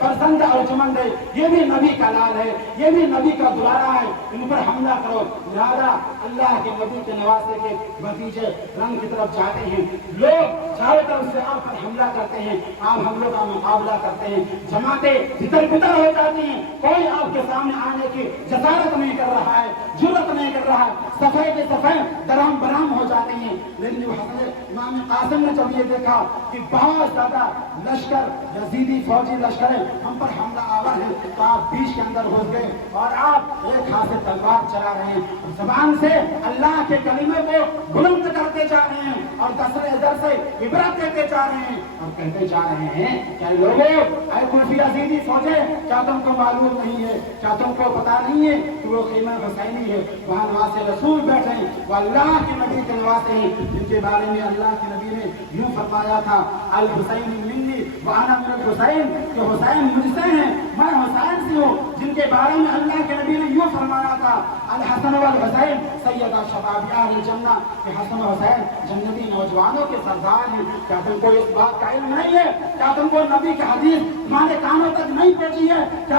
فرزند ارجمند ہے، یہ بھی نبی کا لال ہے، یہ بھی نبی کا دلارا ہے، ان پر حملہ کرو۔ لہذا اللہ کے نبی کے نواسے کے بھتیجے رنگ کی طرف جاتے ہیں، لوگ چاروں طرف سے آپ پر حملہ کرتے ہیں، آپ حملوں کا مقابلہ کرتے ہیں، جماعتیں تتر بتر ہو جاتی ہیں، کوئی آپ کے سامنے آنے کی جسارت نہیں کر رہا ہے، جرت نہیں کر رہا ہے، صفحے کے صفحے درہم برہم ہو جاتے ہیں۔ لیکن امام قاسم نے جب یہ دیکھا کہ بہت زیادہ لشکر یزیدی فوجی لشکر ہے، ہم پر حملہ آور ہے، تو آپ بیچ کے اندر گھس گئے اور آپ ایک ہاتھ سے تلوار چلا رہے ہیں، زبان سے اللہ کے کلمے کو بلند کرتے جا رہے ہیں اور دسرے در سے عبرت دیتے جا رہے ہیں اور کہتے جا رہے ہیں کہ لوگوں اے کوفی یزیدی فوجے، کیا تم کو معلوم نہیں ہے، کیا تم کو پتا نہیں ہے کہ وہ خیمہ حسینی ہے، وہاں نواسے رسول بیٹھے ہیں، وہ اللہ کے نبی کے نواسے ہیں، جن کے بارے میں اللہ کے نبی نے یوں فرمایا تھا الحسین منی وانا من الحسین، کہ حسین مجھ سے ہیں، میں حسین سے ہوں، جن کے بارے میں اللہ کے نبی نے یوں فرمایا تھا الحسن والحسین سیدہ شباب اہل الجنہ، کہ حسن و حسین جنتی نوجوانوں کے سردار ہیں۔ کیا تم کو اس بات کا علم نہیں ہے؟ کیا تم کو نبی کی حدیث تمہارے کانوں تک نہیں پہنچی ہے؟ کیا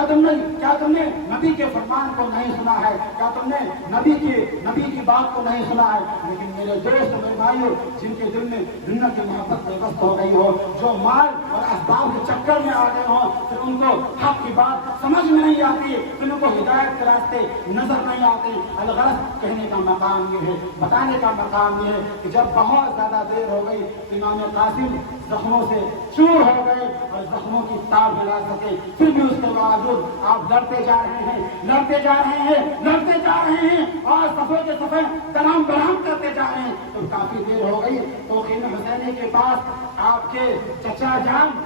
تم نے نبی کے فرمان کو نہیں سنا ہے؟ کیا تم نے نبی کی بات کو نہیں سنا ہے؟ لیکن میرے دوست میرے بھائیوں، جن کے دل میں دنیا کی محبت بےبس ہو گئی ہو، جو مال اور اسباب کے چکر میں آ گئے ہوں، پھر ان کو حق کی بات سمجھ میں نہیں آتی، پھر ان کو ہدایت کے راستے نظر نہیں آتے۔ الغرض کہنے کا مقام یہ ہے، بتانے کا مقام یہ ہے کہ جب بہت زیادہ دیر ہو گئی، امام قاسم زخموں سے چور ہو گئے اور زخموں کی تاب ملا سکے، پھر بھی اس کے باوجود آپ لڑتے جا رہے ہیں، لڑتے جا رہے ہیں، لڑتے جا رہے ہیں اور صفحے کے صفحے درہم برہم کرتے جا رہے ہیں۔ تو کافی دیر ہو گئی تو خیمہ حسینی کے پاس آپ کے چچا جان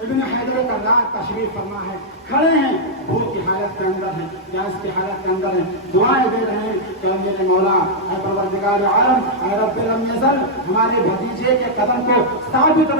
ابن حیدر کرار تشریف فرما ہے، کھڑے ہیں، بھوک کی حالت کے اندر ہیں، پیاس کی حالت کے اندر ہیں، دعائیں دے رہے ہیں کہ میرے مولا اے پروردگار عالم اے رب لم یزل، ہمارے بھتیجے کے قدم کو ثابت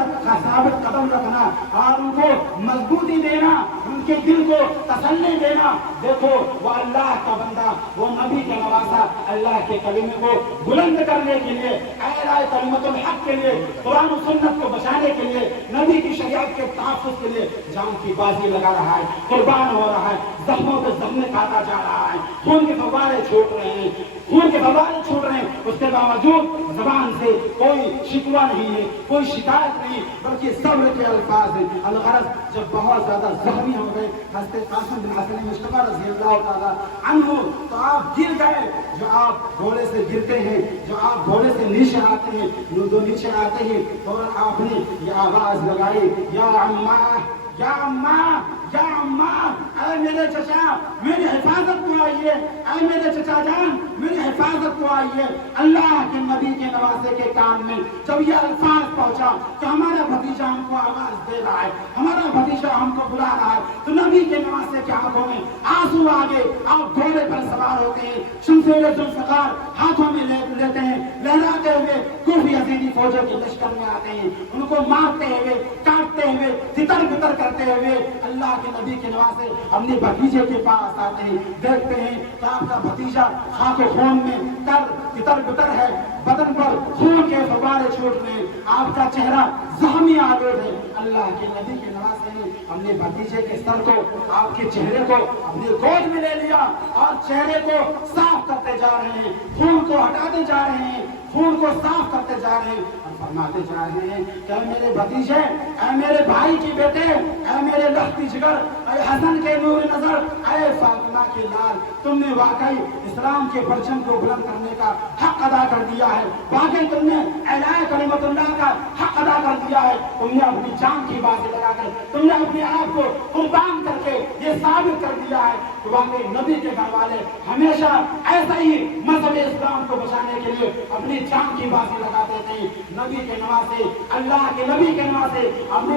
قدم رکھنا اور ان کو مضبوطی دینا، ان کے دل کو تسلی دینا۔ دیکھو وہ اللہ کا بندہ، وہ نبی کا نواسا، اللہ کے کلمے کو بلند کرنے کے لیے، اعلاء کلمت الحق کے لیے، قرآن و سنت کو بچانے کے لیے، نبی کی شریعت کے تحفظ کے لیے جان کی بازی لگا رہا ہے، قربان ہو رہا ہے، زخموں پہ زخمیں کاٹا جا رہا ہے، خون کے فوارے چھوٹ رہے ہیں، خون کے فوارے چھوٹ رہے ہیں، اس کے باوجود زبان سے کوئی شکوہ نہیں ہے، کوئی شکایت نہیں، بلکہ صبر کے الفاظ ہیں۔ الغرض جب بہت زیادہ زخمی ہو گئے حضرت قاسم بن حسن مصطفیٰ رضی اللہ تعالیٰ عنہ، تو آپ گر گئے، جو آپ گھوڑے سے گرتے ہیں، جو آپ گھوڑے سے نیچے آتے ہیں، جو نیچے آتے ہیں اور آپ نے یہ آواز لگائی یا اماں، یا اماں، یا اماں، اے میرے چچا میری حفاظت کو آئیے، اے میرے چچا جان میری حفاظت کو آئیے۔ اللہ کے نبی کے نواسے کے کان میں جب یہ الفاظ پہنچا کہ ہمارا بھتیجا ہم کو آواز دے رہا ہے، ہمارا بھتیجا ہم کو بلا رہا ہے، تو نبی کے نواسے کے آنکھوں میں آنسو آ گئے، آپ گھوڑے پر سوار ہوتے ہیں، شمشیر ذوالفقار ہاتھوں میں لیتے ہیں، لہراتے ہوئے کوفی یزیدی فوجوں کے لشکر میں آتے ہیں، ان کو مارتے ہوئے، کاٹتے ہوئے، تتر بتر کرتے ہوئے اللہ کے نبی کے نواسے اپنے بھتیجے کے پاس آتے ہیں، دیکھتے ہیں کہ آپ کا بھتیجا خاک و خون میں تتر بتر ہے، بدن پر خون کے فوارے چھوٹ رہے ہیں، آپ کا چہرہ زخمی آلود ہے۔ اللہ کے نبی کے نواسے نے اپنے بھتیجے کے سر کو، آپ کے چہرے کو اپنے گود میں لے لیا اور چہرے کو صاف کرتے جا رہے ہیں، خون کو ہٹاتے جا رہے ہیں، خون کو صاف کرتے جا رہے ہیں اور فرماتے جا رہے ہیں کہ اے میرے بھتیجے، اے میرے بھائی کے بیٹے، اے میرے لختی جگر، اے حسن کے نور نظر، اے فاطمہ کے لال، تم نے واقعی اسلام کے پرچم کو بلند کرنے کا حق ادا کر دیا ہے، واقعی تم نے اعلاء کلمت اللہ کا حق ادا کر دیا ہے، تم نے اپنی جان کی بازی لگا کر، تم نے اپنے آپ کو قربان کر کے یہ ثابت کر دیا ہے کہ واقعی نبی کے گھر والے ہمیشہ ایسا ہی مذہب اسلام کو بچانے کے لیے اپنی جان کی بازی لگا دیتے ہیں۔ نبی کے نواسے، اللہ کے نبی کے نواسے اپنے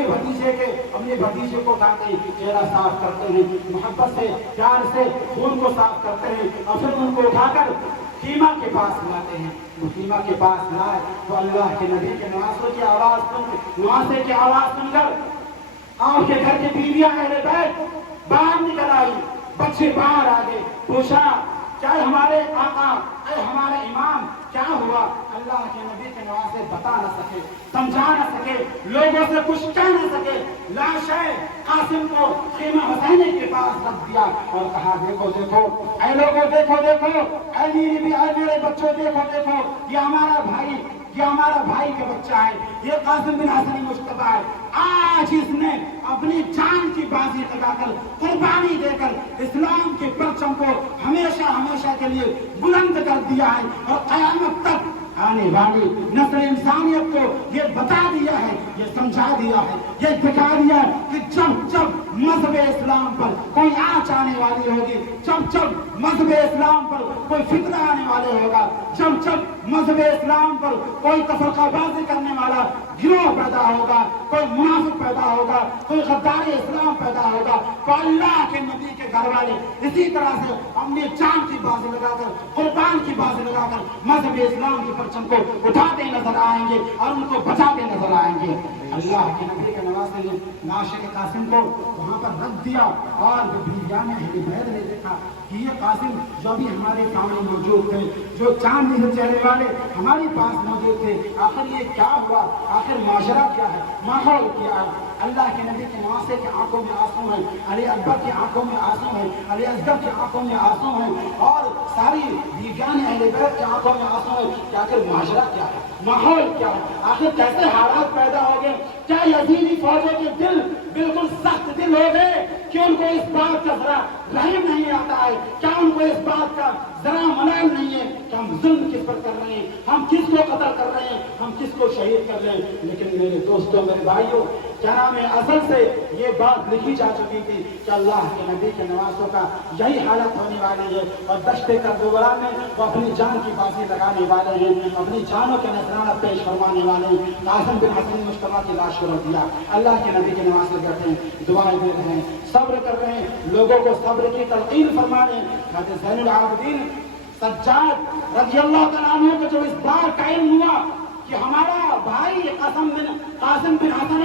بھتیجے کو کہتے ہیں، چہرہ صاف کرتے ہیں، محبت سے پیار سے خون کو صاف کرتے ہیں اور پھر ان کو اٹھا کر خیمہ کے پاس لاتے ہیں۔ وہ خیمہ کے پاس لائے تو اللہ کے نبی کے نواسے کی آواز سن کر آپ کے گھر کی بیویاں اہل بیت باہر نکل آئی، بچے باہر آ گئے، پوچھا کیا ہمارے آقا، اے ہمارے امام، کیا ہوا؟ اللہ کے نبی کے نواسے بتا نہ سکے، سمجھا نہ سکے، لوگوں سے کچھ کہہ نہ سکے، لاش قاسم کو خیمہ حسینی کے پاس رکھ دیا اور کہا دیکھو دیکھو اے لوگوں، دیکھو دیکھو اے میرے بچوں، دیکھو دیکھو یہ ہمارا بھائی کا بچہ ہے، یہ قاسم بن حسن مجتبیٰ ہے۔ آج اس نے اپنی جان کی بازی لگا کر، قربانی دے کر اسلام کے پرچم کو ہمیشہ ہمیشہ کے لیے بلند کر دیا ہے، اور قیامت تک آنے والی نسل انسانیت کو یہ بتا دیا ہے، یہ سمجھا دیا ہے، یہ دکھا دیا ہے کہ جب مذہب اسلام پر کوئی آنچ آنے والی ہوگی، جب مذہب اسلام پر کوئی فتنہ آنے والا ہوگا، جب مذہب اسلام پر کوئی تفرقہ بازی کرنے والا گروہ پیدا ہوگا، کوئی منافق پیدا ہوگا، کوئی غدار اسلام پیدا ہوگا، تو اللہ کے نبی کے گھر والے اسی طرح سے اپنی جان کی بازی لگا کر، قربان کی بازی لگا کر مذہب اسلام کے پرچم کو اٹھاتے نظر آئیں گے اور ان کو بچاتے نظر آئیں گے۔ اللہ کے نبی کے نواسے نے لاش قاسم کو وہاں پر رکھ دیا، اور بیان اہل بیت نے دیکھا کہ یہ قاسم جو بھی ہمارے سامنے موجود تھے، جو چاند کے چہرے والے ہمارے پاس موجود تھے، آخر یہ کیا ہوا؟ آخر معاشرہ کیا ہے؟ ماحول کیا ہے؟ اللہ کے نبی کے نواسے کی آنکھوں میں آنسو ہیں، علی اکبر کی آنکھوں میں آنسو ہیں، علی اصغر کی آنکھوں میں آنسو ہیں، اور ساری بیگان اہل بیت کی آنکھوں میں آنسو ہیں کہ آخر معاشرہ کیا ہے؟ ماحول کیا ہے؟ آخر کیسے حالات پیدا ہو گئے؟ کیا یزیدی فوجوں کے دل بالکل سخت دل ہو گئے کہ ان کو اس بات کا ذرا رحم نہیں آتا ہے؟ کیا ان کو اس بات کا ذرا ملال نہیں ہے کہ ہم ظلم کس پر کر رہے ہیں، ہم کس کو قتل کر رہے ہیں، ہم کس کو شہید کر رہے ہیں؟ لیکن میرے دوستوں، میرے بھائیوں، کیا نام ہے، ازل سے یہ بات لکھی جا چکی تھی کہ اللہ کے نبی کے نواسوں کا یہی حالت ہونے والی ہے، اور دشت کربلا میں وہ اپنی جان کی بازی لگانے والے ہیں، اپنی جانوں کے نذرانہ پیش فرمانے والے ہیں۔ قاسم بن حسن مجتبیٰ کی لاش کو رکھ دیا، اللہ کے نبی کے نواسے بیٹھے ہیں، دعائیں دے رہے ہیں، صبر کر رہے ہیں، لوگوں کو صبر کی تلقین فرما رہے ہیں۔ حضرت زین العابدین سجاد رضی اللہ تعالیٰ عنہ کو جب اس بات کا علم ہوا کہ ہمارا بھائی قاسم بن حسن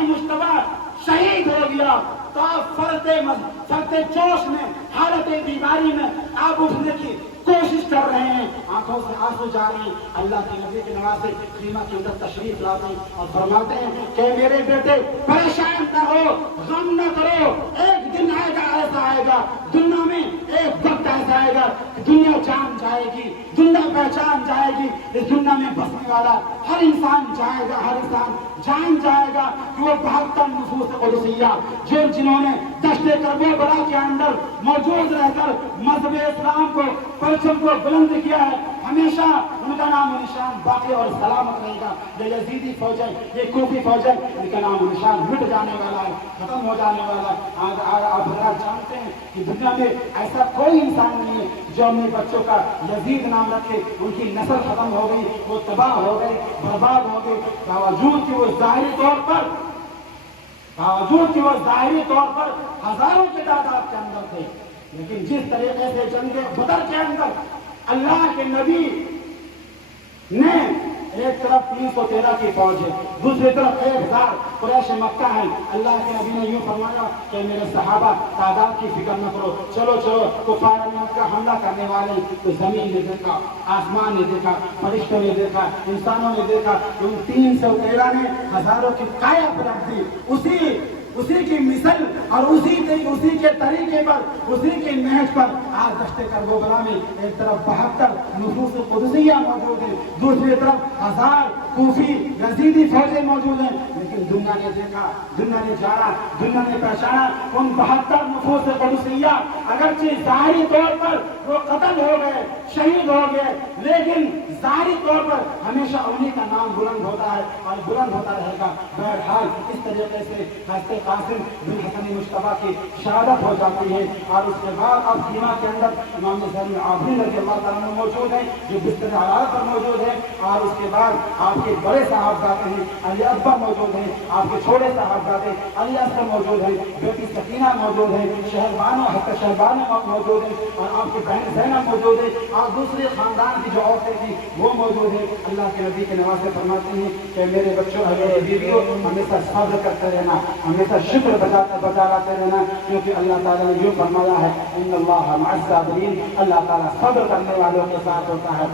مجتبیٰ شہید ہو گیا، تو آپ فرتے جوش میں، حالت بیماری میں آپ اٹھنے کی کوشش کر رہے ہیں، آنکھوں سے آنسو جا رہے ہیں۔ اللہ کے نبی کے نواسے خیمہ کے اندر تشریف لاتے ہیں اور فرماتے ہیں کہ میرے بیٹے پریشان نہ ہو، غم نہ کرو، ایک دن آئے گا، ایسا آئے گا دنیا میں، ایک وقت ایسا آئے گا کہ دنیا جان جائے گی، دنیا پہچان جائے گی، اس دنیا میں بسنے والا ہر انسان جائے گا، ہر انسان جان جائے گا کہ وہ 72 نفوس قدسیہ جنہوں نے دشت کربلا کے اندر موجود رہ کر مذہب اسلام کو، پرچم کو بلند کیا ہے، ہمیشہ ان کا نام و نشان باقی اور سلامت رہے گا۔ یہ یزیدی فوج ہے، یہ کوفی فوج ہے، ان کا نام و نشان مٹ جانے والا ہے، ختم ہو جانے والا ہے۔ آج آپ حضرات جانتے ہیں کہ دنیا میں ایسا کوئی انسان نہیں ہے جو اپنے بچوں کا یزید نام رکھے، ان کی نسل ختم ہو گئی، وہ تباہ ہو گئے، برباد ہو گئے، باوجود کہ وہ ظاہری طور پر ہزاروں کی تعداد کے اندر تھے، لیکن جس طریقے سے جنگ بدر کے اندر اللہ کے نبی نے ایک طرف 313 کی فوج ہے، دوسری طرف 1000 قریش مکہ ہے، اللہ کے نبی نے یوں فرمایا کہ میرے صحابہ تعداد کی فکر نہ کرو، چلو کفار کا حملہ کرنے والے تو زمین نے دیکھا، آسمان نے دیکھا، فرشتوں نے دیکھا، انسانوں نے دیکھا، ان 313 نے ہزاروں کی کایا پلٹ دی، اسی کی مثل اور اسی کے طریقے پر، اسی کے نہج پر آج دشت کربلا میں ایک طرف 72 نفوس قدسیہ موجود ہیں، دوسری طرف 1000 کوفی یزیدی فوجیں موجود ہیں، لیکن دنیا نے دیکھا، دنیا نے جانا، دنیا نے پہچانا ان 72 نفوس قدسیہ اگرچہ ظاہری طور پر وہ قتل ہو گئے، شہید ہو گئے، لیکن ظاہری طور پر ہمیشہ انہی کا نام بلند ہوتا ہے اور بلند ہوتا رہے گا۔ بہرحال اس طریقے سے حضرت قاسم بن حسن مجتبیٰ کی شہادت ہو جاتی ہے، اور اس کے بعد اب خیمہ کے اندر امام زین العابدین رضی اللہ تعالیٰ عنہ موجود ہیں جو بستر حرارت پر موجود ہیں، اور اس کے بعد آپ کے بڑے صاحبزادے ہیں علی اکبر موجود ہیں، آپ کے چھوٹے صاحبزادے علی اصغر موجود ہیں، بیٹی سکینہ موجود ہیں، شہربانو حضرت شہربانو موجود ہیں، اور آپ کی بہن زینب موجود ہے، اور دوسرے خاندان کی جو عورتیں تھیں وہ موجود ہیں۔ اللہ کے نبی کے نواسے فرماتے ہیں کہ میرے بچوں، میرے بیویوں، ہمیشہ صبر کرتے رہنا، ہمیشہ شکر بجاتے رہنا، کیونکہ اللہ تعالیٰ نے یوں فرمایا ہے ان اللہ مع الصابرین، اللہ تعالیٰ صبر کرنے والوں کے ساتھ ہوتا ہے۔